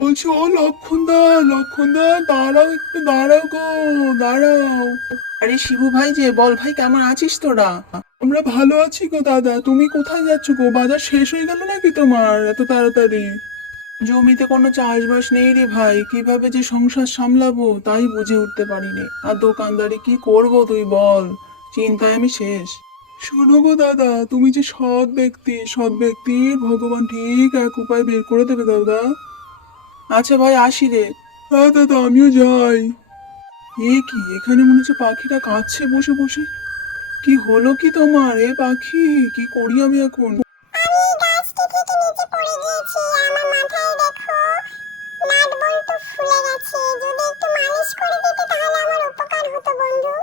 বলছি ও লক্ষণদা, লক্ষণদা, দাঁড়াও একটু, দাঁড়াও গো, দাঁড়াও। আরে শিবু ভাই যে, বল ভাই কেমন আছিস তোরা? আমরা ভালো আছি গো দাদা, তুমি কোথায় যাচ্ছ গো? বাজার শেষ হয়ে গেল নাকি তোমার এত তাড়াতাড়ি? জমিতে কোনো চাষবাস নেই রে ভাই, কিভাবে যে সংসার সামলাবো তাই বুঝে উঠতে পারিনি। আর দোকানদারি কি করব তুই বল, চিন্তায় আমি শেষ। শোনো গো দাদা, তুমি যে সৎ ব্যক্তি, সৎ ব্যক্তির ভগবান ঠিক এক উপায় বের করে দেবে দাদা। আচ্ছা ভাই, আসি রে। হ্যাঁ দাদা, আমিও যাই। এ কি, এখানে মনে হচ্ছে পাখিটা কাঁদছে বসে বসে। কি হলো কি তোমার এ পাখি? কি করি আমি এখন? আমি গাছটি থেকে নিচে পড়ে গিয়েছি, আমার মাথায় দেখো নাট বল্টু ফুলে গেছে। যদি একটু মালিশ করে দিতে তাহলে আমার উপকার হতো বন্ধু।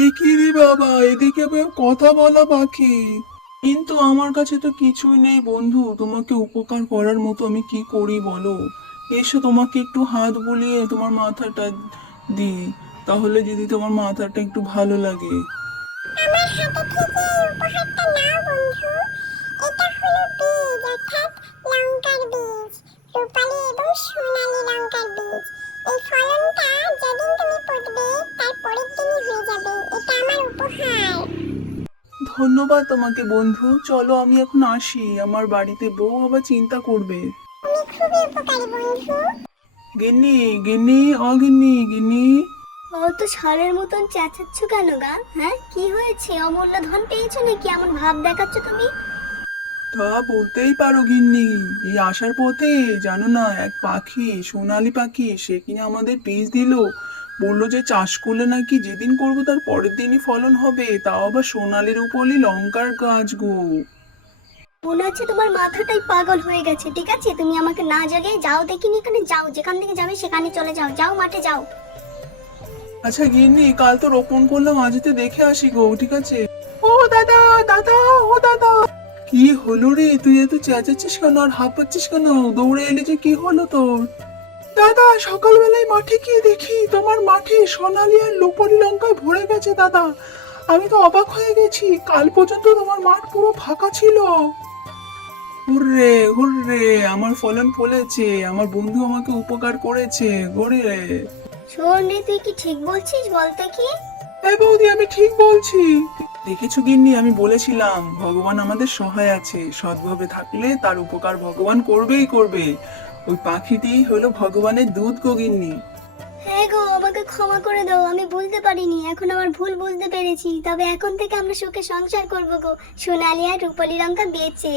এ কি রে বাবা, এদিকে আবার কথা বলা পাখি। কিন্তু আমার কাছে তো কিছুই নেই বন্ধু, তোমাকে উপকার করার মতো আমি কি করি বলো? এসো, তোমাকে একটু হাত বুলিয়ে তোমার মাথাটা দিই, তাহলে যদি তোমার মাথাটা একটু ভালো লাগে। আমার হাতে থেকে এই উপহারটা নাও বন্ধু। এটা হলো বীজ, অর্থাৎ লঙ্কার বীজ, রূপালী এবং সোনালী লঙ্কার বীজ। এই ফলনটা যেদিন তুমি পুঁতবে তার পরের দিনই হয়ে যাবে। এটা আমার উপহার। ধন্যবাদ তোমাকে বন্ধু, চলো আমি এখন আসি, আমার বাড়িতে বউ আবার চিন্তা করবে। তুমি খুবই উপকারী বন্ধু। গিন্নি, গিন্নি, অগিন্নি, গিন্নি। ও তো ষাঁড়ের মতন চেঁচাচ্ছ কেন গা? হ্যাঁ, কি হয়েছে? অমূল্য ধন পেয়েছো নাকি এমন ভাব দেখাচ্ছ তুমি? তা বলতেই পারো গিন্নি। এই আসার পথে জানো না, এক পাখি, সোনালী পাখি, সে কিনা আমাদের বীজ দিল। বললো যে চাষ করলে নাকি যেদিন করবো তার পরের দিনই ফলন হবে, তাও আবার সোনালী রূপলি লঙ্কার গাছ গো। মনে হচ্ছে তোমার মাথাটাই পাগল হয়ে গেছে। ঠিক আছে, তুমি আমাকে না জাগিয়ে যাও, দেখিনি এখানে যাও, যেখান থেকে যাবে সেখানে চলে যাও, যাও মাঠে যাও। আচ্ছা গিন্নি, কাল তো রোপণ করলাম, আজকে দেখে আসি গো, ঠিক আছে? ও দাদা, দাদা, ও দাদা। কি হলো রে, তুই এত চেঁচাচ্ছিস কেন আর হাঁপাচ্ছিস কেন? দৌড়ে এলি যে, কি হলো তোর? দাদা, সকালবেলায় মাঠে গিয়ে দেখি তোমার মাঠে সোনালী আর রূপালী লঙ্কায় ভরে গেছে দাদা। আমি তো অবাক হয়ে গেছি, কাল পর্যন্ত তোমার মাঠ পুরো ফাঁকা ছিল। হুররে হুররে, আমার ফলন ফলেছে, আমার বন্ধু আমাকে উপকার করেছে, গড়ে। শোন রে, তুই কি ঠিক বলছিস বলতে কি? হ্যাঁ বৌদি, আমি ঠিক বলছি। দেখেছো গিন্নি, আমি বলেছিলাম ভগবান আমাদের সহায় আছে, সৎভাবে থাকলে তার উপকার ভগবান করবেই করবে। ওই পাখিটি হলো ভগবানের দূত গো গিন্নি। হ্যাঁ গো, আমাকে ক্ষমা করে দাও, আমি বুঝতে পারিনি, এখন আমার ভুল বুঝতে পেরেছি। তবে এখন থেকে আমরা সুখে সংসার করবো গো, সোনালী আর রূপালী লঙ্কা বেচে।